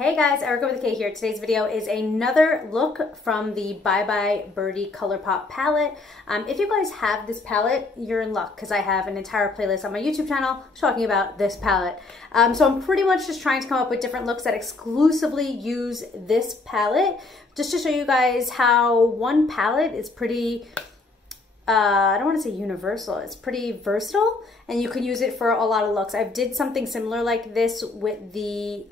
Hey guys, Erica with a K here. Today's video is another look from the Bye Bye Birdie Colourpop palette. If you guys have this palette, you're in luck because I have an entire playlist on my YouTube channel talking about this palette. So I'm pretty much just trying to come up with different looks that exclusively use this palette, just to show you guys how one palette is pretty, I don't want to say universal, it's pretty versatile and you can use it for a lot of looks. I did something similar like this with the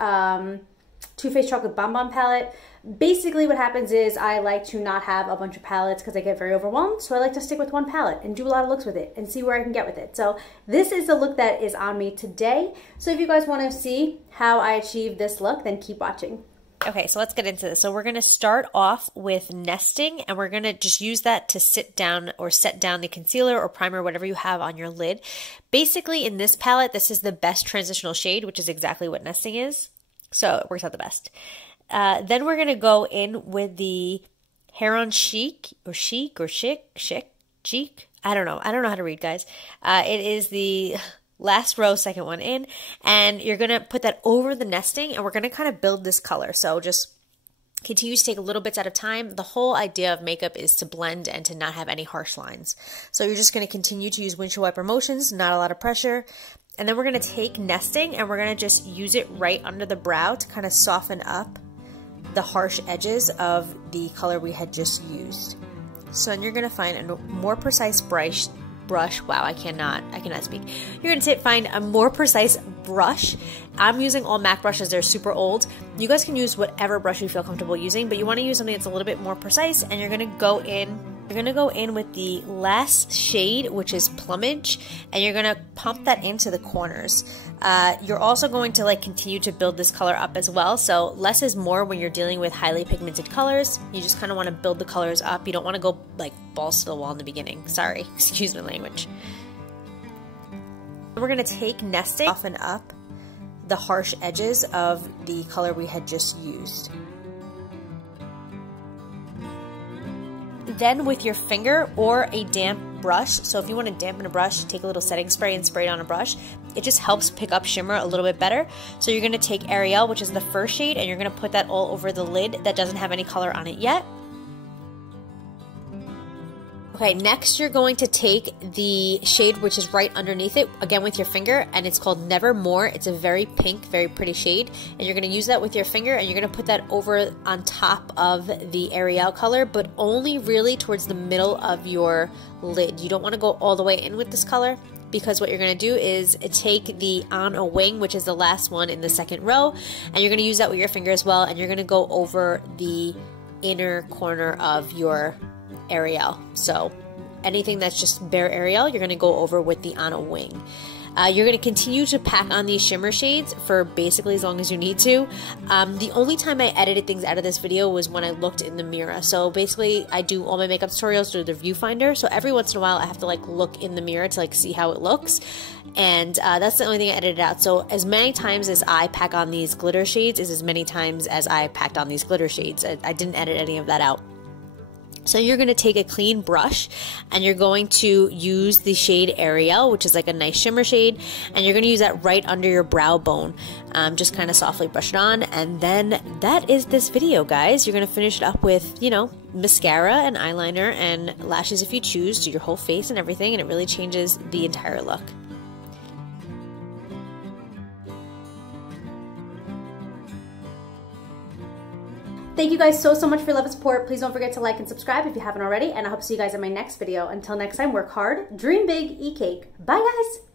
Too Faced Chocolate Bonbon palette. Basically what happens is I like to not have a bunch of palettes because I get very overwhelmed, so I like to stick with one palette and do a lot of looks with it and see where I can get with it. So this is the look that is on me today. So if you guys want to see how I achieve this look, then keep watching. Okay, so let's get into this. So we're going to start off with nesting, and we're going to just use that to sit down or set down the concealer or primer, whatever you have on your lid. Basically, in this palette, this is the best transitional shade, which is exactly what nesting is. So it works out the best. Then we're going to go in with the Heron Chic. I don't know how to read, guys. It is the last row, second one in, and you're going to put that over the nesting, and we're going to kind of build this color. So just continue to take little bits at a time. The whole idea of makeup is to blend and to not have any harsh lines. So you're just going to continue to use windshield wiper motions, not a lot of pressure. And then we're going to take nesting and we're going to just use it right under the brow to kind of soften up the harsh edges of the color we had just used. So then you're going to find a more precise brush. Wow, I cannot speak. You're going to find a more precise brush. I'm using all MAC brushes. They're super old. You guys can use whatever brush you feel comfortable using, but you want to use something that's a little bit more precise, and you're going to go in. You're going to go in with the last shade, which is Plumage, and you're going to pump that into the corners. You're also going to continue to build this color up as well. So less is more when you're dealing with highly pigmented colors. You just kind of want to build the colors up. You don't want to go balls to the wall in the beginning. Sorry, excuse my language. We're going to take nesting, soften up the harsh edges of the color we had just used. Then with your finger or a damp brush, so if you want to dampen a brush, take a little setting spray and spray it on a brush. It just helps pick up shimmer a little bit better. So you're going to take Ariel, which is the first shade, and you're going to put that all over the lid that doesn't have any color on it yet. Okay, next you're going to take the shade which is right underneath it, again with your finger, and it's called Nevermore. It's a very pink, very pretty shade, and you're going to use that with your finger, and you're going to put that over on top of the Ariel color, but only really towards the middle of your lid. You don't want to go all the way in with this color, because what you're going to do is take the On a Wing, which is the last one in the second row, and you're going to use that with your finger as well, and you're going to go over the inner corner of your Ariel. So anything that's just bare Ariel, you're going to go over with the On a Wing. You're going to continue to pack on these shimmer shades for basically as long as you need to. The only time I edited things out of this video was when I looked in the mirror. So basically I do all my makeup tutorials through the viewfinder, so every once in a while I have to look in the mirror to see how it looks, and that's the only thing I edited out. So as many times as I pack on these glitter shades is as many times as I packed on these glitter shades. I didn't edit any of that out. So you're going to take a clean brush and you're going to use the shade Ariel, which is a nice shimmer shade, and you're going to use that right under your brow bone. Just kind of softly brush it on, and then that is this video, guys. You're going to finish it up with, mascara and eyeliner and lashes if you choose, do your whole face and everything, and it really changes the entire look. Thank you guys so much for your love and support. Please don't forget to like and subscribe if you haven't already, and I hope to see you guys in my next video. Until next time, work hard, dream big, eat cake. Bye guys!